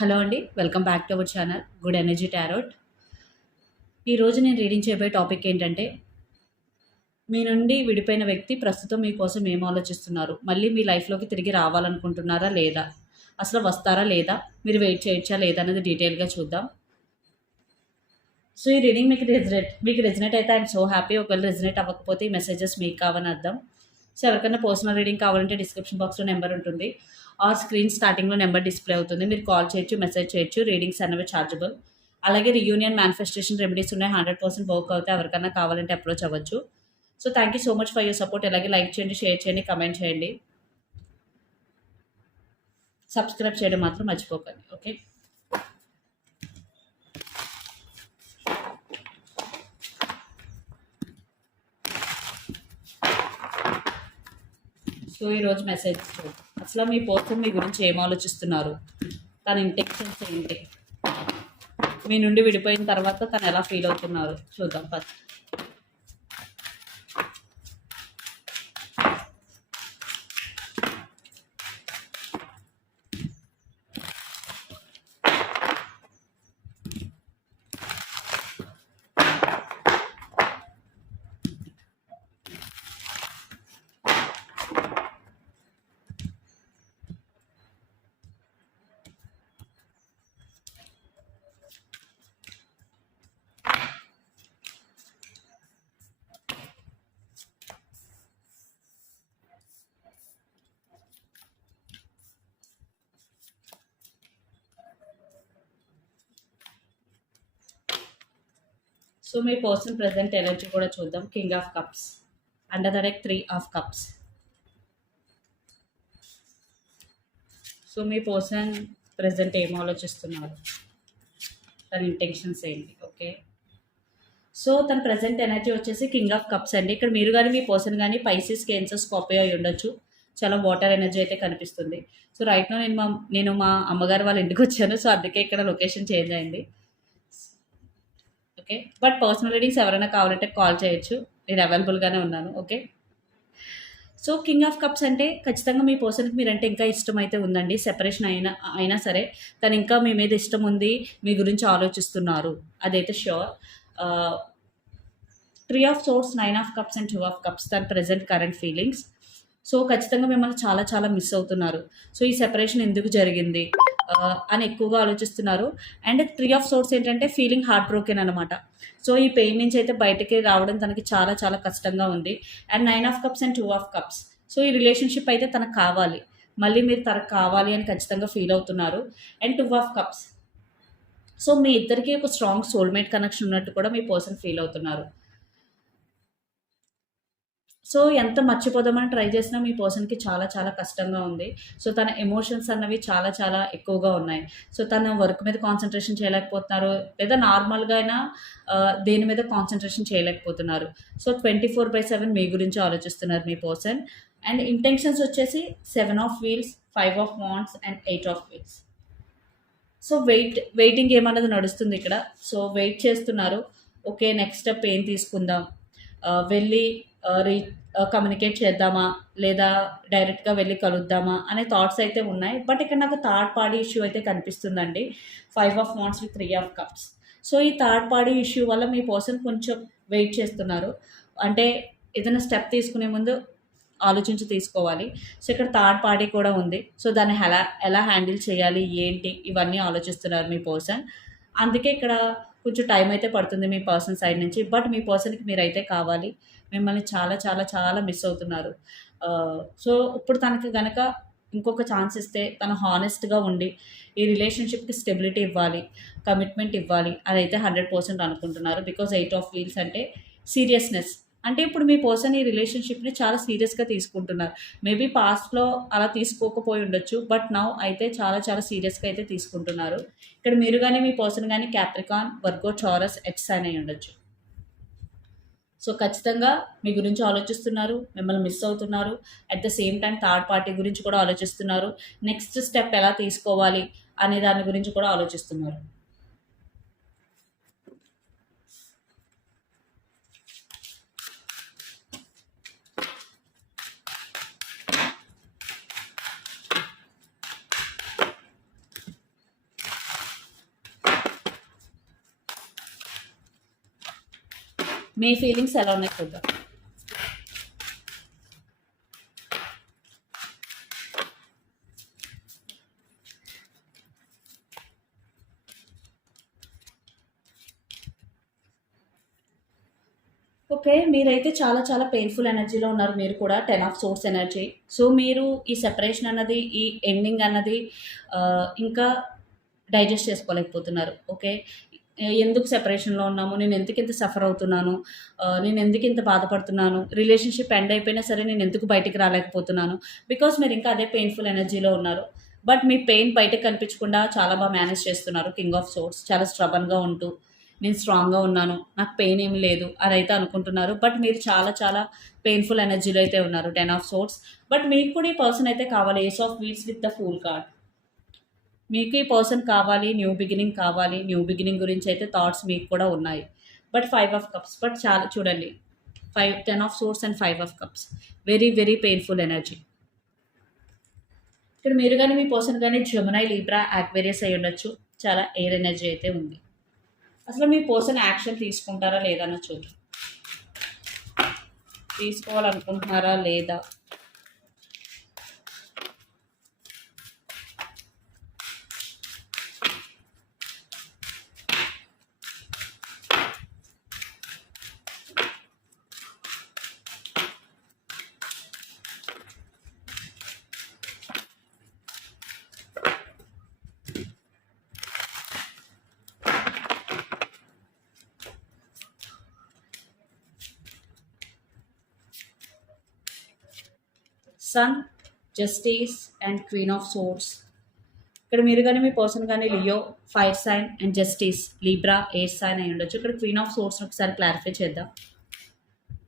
Hello అండి welcome back to our channel good energy tarot. ఈరోజు నేను రీడింగ్ చేయబోయే టాపిక్ ఏంటంటే మీ నుండి విడిపోయిన వ్యక్తి ప్రస్తుతం మీకోసం ఏం ఆలోచిస్తున్నారు? మళ్ళీ మీ లైఫ్లోకి తిరిగి రావాలనుకుంటున్నారా లేదా? అసలు వస్తారా లేదా? మీరు వెయిట్ చేయొచ్చా లేదా అనేది డీటెయిల్గా చూద్దాం. సో ఈ రీడింగ్ మీకు రెజినేట్ మీకు రెజినేట్ అయితే ఐఎమ్ సో హ్యాపీ ఒకవేళ రెజినేట్ అవ్వకపోతే ఈ మెసేజెస్ మీకు కావని అర్థం. సో ఎవరికైనా పర్సనల్ రీడింగ్ కావాలంటే డిస్క్రిప్షన్ బాక్స్లో నెంబర్ ఉంటుంది. ఆర్ స్క్రీన్ స్టార్టింగ్లో నెంబర్ డిస్ప్లే అవుతుంది. మీరు కాల్ చేయొచ్చు మెసేజ్ చేయొచ్చు రీడింగ్స్ అనేవి ఛార్జబుల్ అలాగే రియూనియన్ మేనిఫెస్టేషన్ రెమెడీస్ ఉన్నాయి. హండ్రెడ్ పర్సెంట్ వర్క్ అవుతాయి. ఎవరికైనా కావాలంటే అప్రోచ్ అవ్వచ్చు. So thank you so much for your support అలాగే లైక్ చేయండి షేర్ చేయండి కమెంట్ చేయండి. సబ్స్క్రైబ్ చేయడం మాత్రం మర్చిపోకండి. ఓకే సో ఈరోజు మెసేజ్ అసలు మీ పర్సన్ మీ గురించి ఏం ఆలోచిస్తున్నారు? తన ఇంటెన్షన్స్ ఏంటి? మీ నుండి విడిపోయిన తర్వాత తను ఎలా ఫీల్ అవుతున్నారు? చూద్దాం ఫస్ట్ సో మీ పర్సన్ ప్రజెంట్ ఎనర్జీ కూడా చూద్దాం. King of cups under the deck three of cups so me person present ఏం ఆలోచిస్తున్నారు? తన ఇంటెన్షన్స్ ఏంటి? ఓకే సో తన ప్రజెంట్ ఎనర్జీ వచ్చేసి కింగ్ ఆఫ్ కప్స్ అండి. ఇక్కడ మీరు కానీ మీ పర్సన్ కానీ పైసెస్ కేన్సర్ స్కాపియో అయి ఉండొచ్చు. చాలా వాటర్ ఎనర్జీ అయితే కనిపిస్తుంది. సో రైట్ నో నేను మా నేను మా అమ్మగారు వాళ్ళ ఇంటికి వచ్చాను. సో అందుకే ఇక్కడ లొకేషన్ చేంజ్ అయింది. ఓకే? బట్ పర్సనల్ రీడింగ్స్ ఎవరైనా కావాలంటే కాల్ చేయొచ్చు. నేను అవైలబుల్గానే ఉన్నాను. Okay? So king of cups అంటే ఖచ్చితంగా మీ పర్సన్కి మీరంటే ఇంకా ఇష్టం అయితే ఉందండి. సెపరేషన్ అయినా అయినా సరే తను ఇంకా మీ మీద ఇష్టం ఉంది మీ గురించి ఆలోచిస్తున్నారు. అదైతే sure three of swords nine of cups and two of cups దాని ప్రజెంట్ కరెంట్ ఫీలింగ్స్ సో ఖచ్చితంగా మిమ్మల్ని చాలా చాలా మిస్ అవుతున్నారు. సో ఈ సెపరేషన్ ఎందుకు జరిగింది? అని ఎక్కువగా ఆలోచిస్తున్నారు. అండ్ త్రీ ఆఫ్ సోర్స్ ఏంటంటే ఫీలింగ్ హార్ట్ బ్రోకెన్ అనమాట సో ఈ పెయిన్ నుంచి అయితే బయటకి రావడం తనకి చాలా చాలా కష్టంగా ఉంది. And nine of cups and two of cups. So ఈ రిలేషన్షిప్ అయితే తనకు కావాలి. మళ్ళీ మీరు తనకు కావాలి అని ఖచ్చితంగా ఫీల్ అవుతున్నారు. And two of cups. So మీ ఇద్దరికి ఒక స్ట్రాంగ్ సోల్మేట్ కనెక్షన్ ఉన్నట్టు కూడా మీ పర్సన్ ఫీల్ అవుతున్నారు. సో ఎంత మర్చిపోదామని ట్రై చేసినా మీ పర్సన్కి చాలా చాలా కష్టంగా ఉంది. సో తన ఎమోషన్స్ అన్నవి చాలా చాలా ఎక్కువగా ఉన్నాయి. సో తన వర్క్ మీద కాన్సన్ట్రేషన్ చేయలేకపోతున్నారు. లేదా నార్మల్గా అయినా దేని మీద కాన్సన్ట్రేషన్ చేయలేకపోతున్నారు. So twenty four by seven మీ గురించి ఆలోచిస్తున్నారు మీ పర్సన్. అండ్ ఇంటెన్షన్స్ వచ్చేసి seven of wheels five of wands and eight of wheels. So wait waiting ఏమన్నది నడుస్తుంది ఇక్కడ. సో వెయిట్ చేస్తున్నారు. ఓకే నెక్స్ట్ స్టెప్ ఏం తీసుకుందాం? వెళ్ళి రీ కమ్యూనికేట్ చేద్దామా? లేదా డైరెక్ట్గా వెళ్ళి కలుద్దామా? అనే థాట్స్ అయితే ఉన్నాయి. బట్ ఇక్కడ నాకు థర్డ్ పార్టీ ఇష్యూ అయితే కనిపిస్తుందండి. Five of wands with three of cups so ఈ థర్డ్ పార్టీ ఇష్యూ వల్ల మీ పర్సన్ కొంచెం వెయిట్ చేస్తున్నారు. అంటే ఏదైనా స్టెప్ తీసుకునే ముందు ఆలోచించి తీసుకోవాలి. సో ఇక్కడ థర్డ్ పార్టీ కూడా ఉంది. సో దాన్ని ఎలా ఎలా హ్యాండిల్ చేయాలి? ఏంటి? ఇవన్నీ ఆలోచిస్తున్నారు మీ పర్సన్ అందుకే ఇక్కడ కొంచెం టైం అయితే పడుతుంది మీ పర్సన్ సైడ్ నుంచి. బట్ మీ పర్సన్కి మీరైతే కావాలి. మిమ్మల్ని చాలా చాలా చాలా మిస్ అవుతున్నారు. సో ఇప్పుడు తనకి గనక ఇంకొక ఛాన్స్ ఇస్తే తను హానెస్ట్గా ఉండి ఈ రిలేషన్షిప్కి స్టెబిలిటీ ఇవ్వాలి కమిట్మెంట్ ఇవ్వాలి అదైతే హండ్రెడ్ పర్సెంట్ అనుకుంటున్నారు. బికాజ్ ఎయిట్ ఆఫ్ వీల్స్ అంటే సీరియస్నెస్ అంటే ఇప్పుడు మీ పర్సన్ ఈ రిలేషన్షిప్ని చాలా సీరియస్గా తీసుకుంటున్నారు. మేబీ పాస్ట్లో అలా తీసుకోకపోయి ఉండొచ్చు బట్ నౌ అయితే చాలా చాలా సీరియస్గా అయితే తీసుకుంటున్నారు. ఇక్కడ మీరు కానీ మీ పర్సన్ కానీ క్యాప్రికాన్ వర్గో చారస్ ఎక్స్ అని అయి ఉండొచ్చు. సో ఖచ్చితంగా మీ గురించి ఆలోచిస్తున్నారు మిమ్మల్ని మిస్ అవుతున్నారు. At the same time third party గురించి కూడా ఆలోచిస్తున్నారు. నెక్స్ట్ స్టెప్ ఎలా తీసుకోవాలి అనే దాని గురించి కూడా ఆలోచిస్తున్నారు. మీ ఫీలింగ్స్ ఎలా ఉన్నాయి చూద్దాం. ఓకే మీరైతే చాలా చాలా పెయిన్ఫుల్ ఎనర్జీలో ఉన్నారు. మీరు కూడా ten of swords energy so మీరు ఈ సెపరేషన్ అన్నది ఈ ఎండింగ్ అన్నది ఇంకా డైజెస్ట్ చేసుకోలేకపోతున్నారు. ఓకే? ఎందుకు సెపరేషన్లో ఉన్నాము? నేను ఎందుకు ఇంత సఫర్ అవుతున్నాను? నేను ఎందుకు ఇంత బాధపడుతున్నాను? రిలేషన్షిప్ ఎండ్ అయిపోయినా సరే నేను ఎందుకు బయటికి రాలేకపోతున్నాను? బికాస్ మీరు ఇంకా అదే పెయిన్ఫుల్ ఎనర్జీలో ఉన్నారు. బట్ మీ పెయిన్ బయటకు కనిపించకుండా చాలా బాగా మేనేజ్ చేస్తున్నారు కింగ్ ఆఫ్ సోర్స్ చాలా స్ట్రబన్గా ఉంటూ నేను స్ట్రాంగ్గా ఉన్నాను నాకు పెయిన్ ఏమి లేదు అని అయితే అనుకుంటున్నారు. బట్ మీరు చాలా చాలా పెయిన్ఫుల్ ఎనర్జీలో అయితే ఉన్నారు టెన్ ఆఫ్ సోర్స్ బట్ మీకు కూడా ఈ పర్సన్ అయితే కావాలి ace of wheels with the fool card మీకు ఈ పర్సన్ కావాలి న్యూ బిగినింగ్ కావాలి న్యూ బిగినింగ్ గురించి అయితే థాట్స్ మీకు కూడా ఉన్నాయి. But five of cups but చాలా చూడండి. Five ten of swords and five of cups very very painful energy ఇక్కడ మీరు కానీ మీ పర్సన్ కానీ జమునై లీబ్రా యాక్వేరియస్ అయి ఉండొచ్చు. చాలా ఎయిర్ ఎనర్జీ అయితే ఉంది. అసలు మీ పర్సన్ యాక్షన్ తీసుకుంటారా లేదా అన్న చూద్దాం. తీసుకోవాలనుకుంటున్నారా లేదా? Sun justice and queen of swords ఇక్కడ మీరు కానీ మీ పర్సన్ కానీ Leo fire sign and justice Libra air sign అయి ఉండొచ్చు. ఇక్కడ క్వీన్ ఆఫ్ సోర్స్ని ఒకసారి క్లారిఫై చేద్దాం.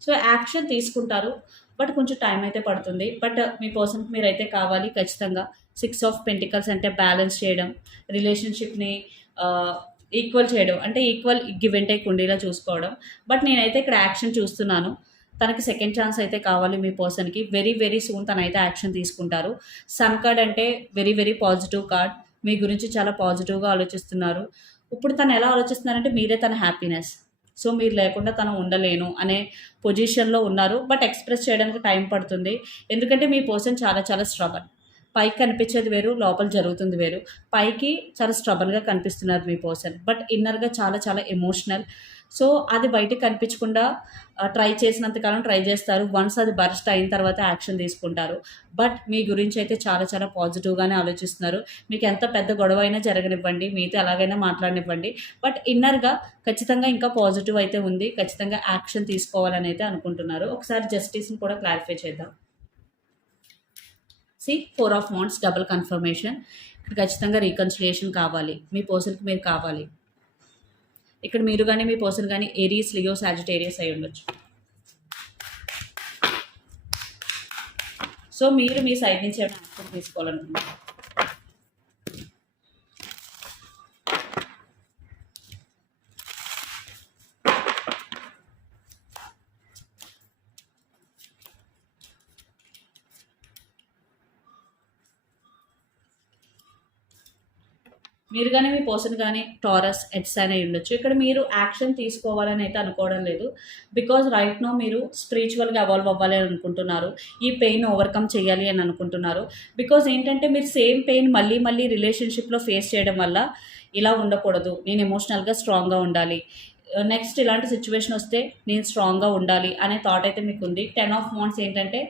సో యాక్షన్ తీసుకుంటారు బట్ కొంచెం టైం అయితే పడుతుంది. బట్ మీ పర్సన్కి మీరైతే కావాలి ఖచ్చితంగా సిక్స్ ఆఫ్ పెంటికల్స్ అంటే బ్యాలెన్స్ చేయడం రిలేషన్షిప్ని ఈక్వల్ చేయడం అంటే ఈక్వల్ గివ్ అండ్ టేక్ ఉండేలా చూసుకోవడం. బట్ నేనైతే ఇక్కడ యాక్షన్ చూస్తున్నాను. తనకి సెకండ్ ఛాన్స్ అయితే కావాలి మీ పర్సన్కి వెరీ వెరీ సూన్ తనైతే యాక్షన్ తీసుకుంటారు. సన్ కార్డ్ అంటే వెరీ వెరీ పాజిటివ్ కార్డ్ మీ గురించి చాలా పాజిటివ్గా ఆలోచిస్తున్నారు. ఇప్పుడు తను ఎలా ఆలోచిస్తున్నారంటే మీరే తన హ్యాపీనెస్ సో మీరు లేకుండా తను ఉండలేను అనే పొజిషన్లో ఉన్నారు. బట్ ఎక్స్ప్రెస్ చేయడానికి టైం పడుతుంది. ఎందుకంటే మీ పర్సన్ చాలా చాలా స్ట్రబల్ పైకి కనిపించేది వేరు లోపల జరుగుతుంది వేరు. పైకి చాలా స్ట్రబల్గా కనిపిస్తున్నారు మీ పర్సన్ బట్ ఇన్నర్గా చాలా చాలా ఎమోషనల్ సో అది బయటకు కనిపించకుండా ట్రై చేసినంతకాలం ట్రై చేస్తారు. వన్స్ అది బర్స్ట్ అయిన తర్వాత యాక్షన్ తీసుకుంటారు. బట్ మీ గురించి అయితే చాలా చాలా పాజిటివ్గానే ఆలోచిస్తున్నారు. మీకు ఎంత పెద్ద గొడవ అయినా జరగనివ్వండి. మీతో ఎలాగైనా మాట్లాడనివ్వండి. బట్ ఇన్నర్గా ఖచ్చితంగా ఇంకా పాజిటివ్ అయితే ఉంది. ఖచ్చితంగా యాక్షన్ తీసుకోవాలని అయితే అనుకుంటున్నారు. ఒకసారి జస్టిస్ని కూడా క్లారిఫై చేద్దాం. See four of wands double confirmation. ఇక్కడ ఖచ్చితంగా రీకన్సిలియేషన్ కావాలి. మీ పర్సన్కి మీరు కావాలి. ఇక్కడ మీరు కానీ మీ పర్సన్ కానీ ఏరీస్ లియో సాజిటేరియస్ అయి ఉండొచ్చు. సో మీరు మీ సైడ్ నుంచి ఏమైనా యాక్షన్ తీసుకోవాలనుకుంటున్నారు? మీరు కానీ మీ పర్సన్ కానీ టారస్ ఎడ్స్ అని అయి ఉండొచ్చు. ఇక్కడ మీరు యాక్షన్ తీసుకోవాలని అయితే అనుకోవడం లేదు. బికాజ్ రైట్ నో మీరు స్పిరిచువల్గా అవాల్వ్ అవ్వాలి అని అనుకుంటున్నారు. ఈ పెయిన్ ఓవర్కమ్ చేయాలి అని అనుకుంటున్నారు. బికాజ్ ఏంటంటే మీరు సేమ్ పెయిన్ మళ్ళీ మళ్ళీ రిలేషన్షిప్లో ఫేస్ చేయడం వల్ల ఇలా ఉండకూడదు. నేను ఎమోషనల్గా స్ట్రాంగ్గా ఉండాలి. నెక్స్ట్ ఇలాంటి సిచ్యువేషన్ వస్తే నేను స్ట్రాంగ్గా ఉండాలి అనే థాట్ అయితే మీకు ఉంది టెన్ ఆఫ్ మాంట్స్ ఏంటంటే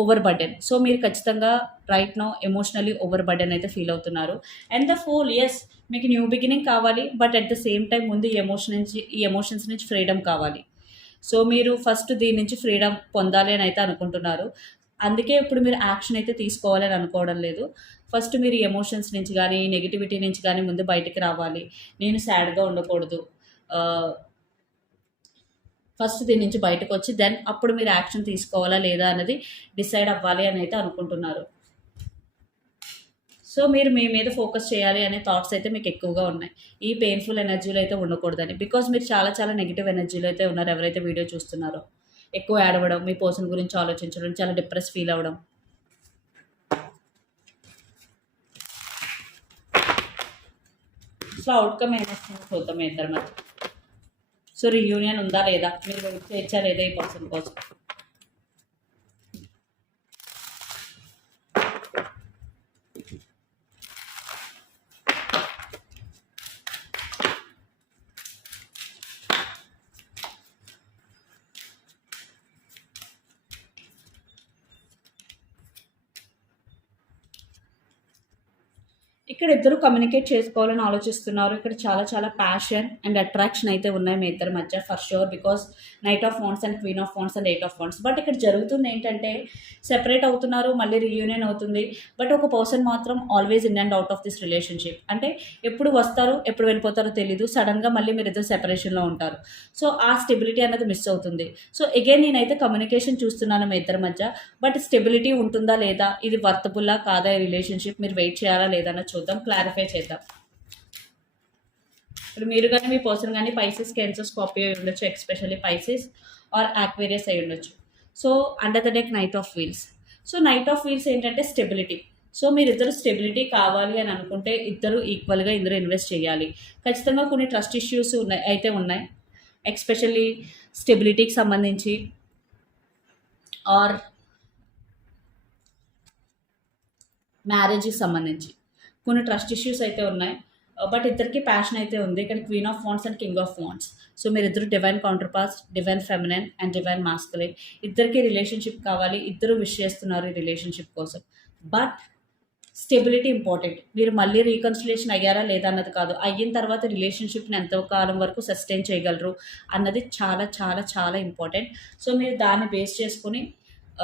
ఓవర్ బర్డెన్ సో మీరు ఖచ్చితంగా right no emotionally over burden అయితే ఫీల్ అవుతున్నారు. అండ్ ద ఫోల్ ఎస్ మీకు న్యూ బిగినింగ్ కావాలి but at the same time ముందు ఈ ఎమోషన్ నుంచి ఈ ఎమోషన్స్ నుంచి ఫ్రీడమ్ కావాలి. సో మీరు ఫస్ట్ దీని నుంచి ఫ్రీడమ్ పొందాలి అని అయితే అనుకుంటున్నారు. అందుకే ఇప్పుడు మీరు యాక్షన్ అయితే తీసుకోవాలని అనుకోవడం లేదు. ఫస్ట్ మీరు ఎమోషన్స్ నుంచి కానీ నెగిటివిటీ నుంచి కానీ ముందు బయటికి రావాలి. నేను సాడ్గా ఉండకూడదు. Uh, ఫస్ట్ దీని నుంచి బయటకు వచ్చి దెన్ అప్పుడు మీరు యాక్షన్ తీసుకోవాలా లేదా అనేది డిసైడ్ అవ్వాలి అని అయితే అనుకుంటున్నారు. సో మీరు మీ మీద ఫోకస్ చేయాలి అనే థాట్స్ అయితే మీకు ఎక్కువగా ఉన్నాయి. ఈ పెయిన్ఫుల్ ఎనర్జీలో అయితే ఉండకూడదని. బికాజ్ మీరు చాలా చాలా నెగిటివ్ ఎనర్జీలో అయితే ఉన్నారు ఎవరైతే వీడియో చూస్తున్నారో. ఎక్కువ ఏడవడం మీ పర్సన్ గురించి ఆలోచించడం చాలా డిప్రెస్ ఫీల్ అవ్వడం. సో అవుట్కమ్ ఏమొస్తుంది చూద్దాం ఇద్దరు మధ్య సో రీయూనియన్ ఉందా లేదా? మీరు వెయిట్ చేయొచ్చా లేదా ఈ పర్సన్ కోసం? ఇక్కడ ఇద్దరు కమ్యూనికేట్ చేసుకోవాలని ఆలోచిస్తున్నారు. ఇక్కడ చాలా చాలా ప్యాషన్ అండ్ అట్రాక్షన్ అయితే ఉన్నాయి మీ ఇద్దరి మధ్య for sure because knight of phones and queen of phones and eight of phones but ఇక్కడ జరుగుతుంది ఏంటంటే సెపరేట్ అవుతున్నారు మళ్ళీ రీయూనియన్ అవుతుంది. బట్ ఒక పర్సన్ మాత్రం always in and out of this relationship అంటే ఎప్పుడు వస్తారు ఎప్పుడు వెళ్ళిపోతారో తెలీదు. సడన్గా మళ్ళీ మీరు ఇద్దరు సెపరేషన్లో ఉంటారు. సో ఆ స్టెబిలిటీ అనేది మిస్ అవుతుంది. సో అగైన్ నేనైతే కమ్యూనికేషన్ చూస్తున్నాను మీ ఇద్దరి మధ్య. బట్ స్టెబిలిటీ ఉంటుందా లేదా? ఇది వర్తబుల్లా కాదా ఈ రిలేషన్షిప్ మీరు వెయిట్ చేయాలా లేదా చూద్దాం చూద్దాం క్లారిఫై చేద్దాం. ఇప్పుడు మీరు కానీ మీ పర్సన్ కానీ పైసెస్ కెన్సర్ స్కాపియో అయి ఉండొచ్చు ఎక్స్పెషల్లీ పైసెస్ ఆర్ యాక్వేరియస్ అయి ఉండొచ్చు. So under the deck knight of wheels so knight of wheels ఏంటంటే స్టెబిలిటీ సో మీరు ఇద్దరు స్టెబిలిటీ కావాలి అని అనుకుంటే ఇద్దరు ఈక్వల్గా ఇందులో ఇన్వెస్ట్ చేయాలి. ఖచ్చితంగా కొన్ని ట్రస్ట్ ఇష్యూస్ ఉన్నాయి అయితే ఉన్నాయి. ఎక్స్పెషల్లీ స్టెబిలిటీకి సంబంధించి ఆర్ మ్యారేజ్కి సంబంధించి. కొన్ని ట్రస్ట్ ఇష్యూస్ అయితే ఉన్నాయి. బట్ ఇద్దరికి ప్యాషన్ అయితే ఉంది. ఇక్కడ queen of fonts and king of fonts so మీరు ఇద్దరు divine counterparts divine feminine and divine masculine ఇద్దరికి రిలేషన్షిప్ కావాలి. ఇద్దరు విష్ చేస్తున్నారు ఈ రిలేషన్షిప్ కోసం. బట్ స్టెబిలిటీ ఇంపార్టెంట్ మీరు మళ్ళీ రీకన్సిలేషన్ అయ్యారా లేదా అన్నది కాదు. అయిన తర్వాత రిలేషన్షిప్ని ఎంతో కాలం వరకు సస్టైన్ చేయగలరు అన్నది చాలా చాలా చాలా ఇంపార్టెంట్ సో మీరు దాన్ని బేస్ చేసుకుని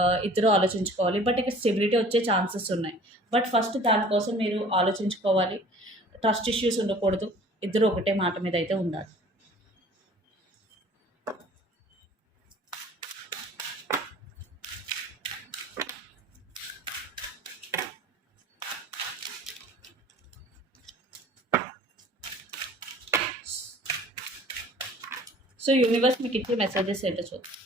uh, ఇద్దరు ఆలోచించుకోవాలి. బట్ ఇక్కడ స్టెబిలిటీ వచ్చే ఛాన్సెస్ ఉన్నాయి. బట్ ఫస్ట్ దానికోసం మీరు ఆలోచించుకోవాలి. ట్రస్ట్ ఇష్యూస్ ఉండకూడదు. ఇద్దరు ఒకటే మాట మీద అయితే ఉండాలి. సో యూనివర్స్ మీకు ఇచ్చే మెసేజెస్ ఏంటో చూద్దాం.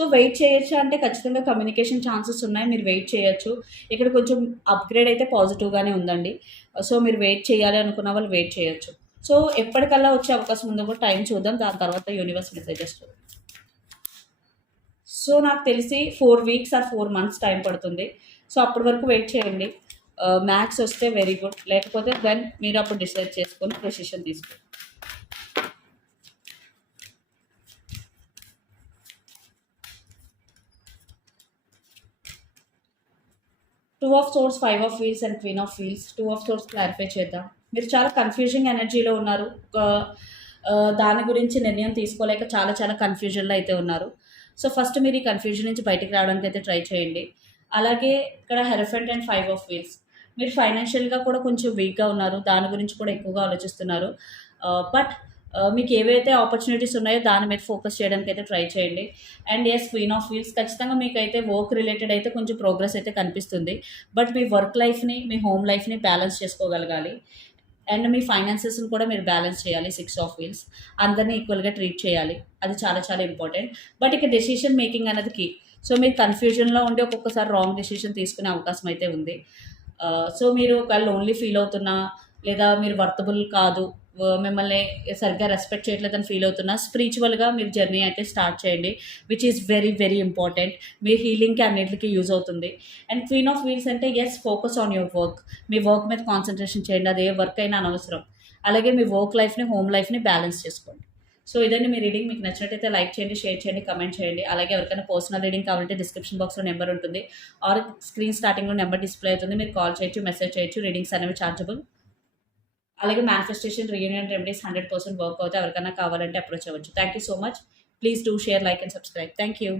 సో వెయిట్ చేయొచ్చు అంటే ఖచ్చితంగా కమ్యూనికేషన్ ఛాన్సెస్ ఉన్నాయి మీరు వెయిట్ చేయొచ్చు. ఇక్కడ కొంచెం అప్గ్రేడ్ అయితే పాజిటివ్గానే ఉందండి. సో మీరు వెయిట్ చేయాలి అనుకున్న వాళ్ళు వెయిట్ చేయొచ్చు. సో ఎప్పటికల్లా వచ్చే అవకాశం ఉందో కూడా టైం చూద్దాం దాని తర్వాత యూనివర్స్ మెసేజెస్ చూద్దాం సో నాకు తెలిసి four weeks or four months time పడుతుంది. సో అప్పటి వరకు వెయిట్ చేయండి. మ్యాథ్స్ వస్తే వెరీ గుడ్. లేకపోతే దెన్ మీరు అప్పుడు డిసైడ్ చేసుకొని డెసిషన్ తీసుకోండి. Two of swords five of wheels and queen of wheels two of swords clarify చేద్దాం. మీరు చాలా కన్ఫ్యూజింగ్ ఎనర్జీలో ఉన్నారు. దాని గురించి నిర్ణయం తీసుకోలేక చాలా చాలా కన్ఫ్యూజన్లో అయితే ఉన్నారు. సో ఫస్ట్ మీరు ఈ కన్ఫ్యూజన్ నుంచి బయటికి రావడానికి అయితే ట్రై చేయండి. అలాగే ఇక్కడ hierophant and five of wheels మీరు ఫైనాన్షియల్గా కూడా కొంచెం వీక్గా ఉన్నారు. దాని గురించి కూడా ఎక్కువగా ఆలోచిస్తున్నారు. బట్ Uh, మీకు ఏవైతే ఆపర్చునిటీస్ ఉన్నాయో దాని మీద ఫోకస్ చేయడానికి అయితే ట్రై చేయండి. And yes queen of wheels ఖచ్చితంగా మీకు అయితే వర్క్ రిలేటెడ్ అయితే కొంచెం ప్రోగ్రెస్ అయితే కనిపిస్తుంది. బట్ మీ వర్క్ లైఫ్ని మీ హోమ్ లైఫ్ని బ్యాలెన్స్ చేసుకోగలగాలి. అండ్ మీ ఫైనాన్సెస్ని కూడా మీరు బ్యాలెన్స్ చేయాలి సిక్స్ ఆఫ్ వీల్స్ అందరినీ ఈక్వల్గా ట్రీట్ చేయాలి. అది చాలా చాలా ఇంపార్టెంట్ బట్ ఇక డెసిషన్ మేకింగ్ అనేది కీ సో మీరు కన్ఫ్యూజన్లో ఉండి ఒక్కొక్కసారి రాంగ్ డెసిషన్ తీసుకునే అవకాశం అయితే ఉంది. Uh, సో మీరు ఒకవేళ లోన్లీ ఫీల్ అవుతున్నా లేదా మీరు వర్తబుల్ కాదు మిమ్మల్ని సరిగ్గా రెస్పెక్ట్ చేయట్లేదని ఫీల్ అవుతున్నా. స్పిరిచువల్గా మీరు జర్నీ అయితే స్టార్ట్ చేయండి which is very very important మీ హీలింగ్కి అన్నిటికీ యూజ్ అవుతుంది. అండ్ క్వీన్ ఆఫ్ వీల్స్ అంటే yes focus on your work me work మీద కాన్సన్ట్రేషన్ చేయండి అది ఏ వర్క్ అయినా అనవసరం. అలాగే మీ వర్క్ లైఫ్ని హోమ్ లైఫ్ని బ్యాలెన్స్ చేసుకోండి. సో ఇదండి మీ రీడింగ్ మీకు నచ్చినట్టయితే లైక్ చేయండి షేర్ చేయండి కమెంట్ చేయండి. అలాగే ఎవరికైనా పర్సనల్ రీడింగ్ కావాలంటే డిస్క్రిప్షన్ బాక్స్లో నెంబర్ ఉంటుంది. ఆర్ స్క్రీన్ స్టార్టింగ్లో నెంబర్ డిస్ప్లే అవుతుంది. మీరు కాల్ చేయొచ్చు మెసేజ్ చేయొచ్చు. రీడింగ్స్ అనేవి చార్జబుల్ అలాగే manifestation reunion remedies hundred percent work అవుతాయి ఎవరికైనా కావాలంటే అప్రోచ్ అవ్వచ్చు. Thank you so much please do share like and subscribe thank you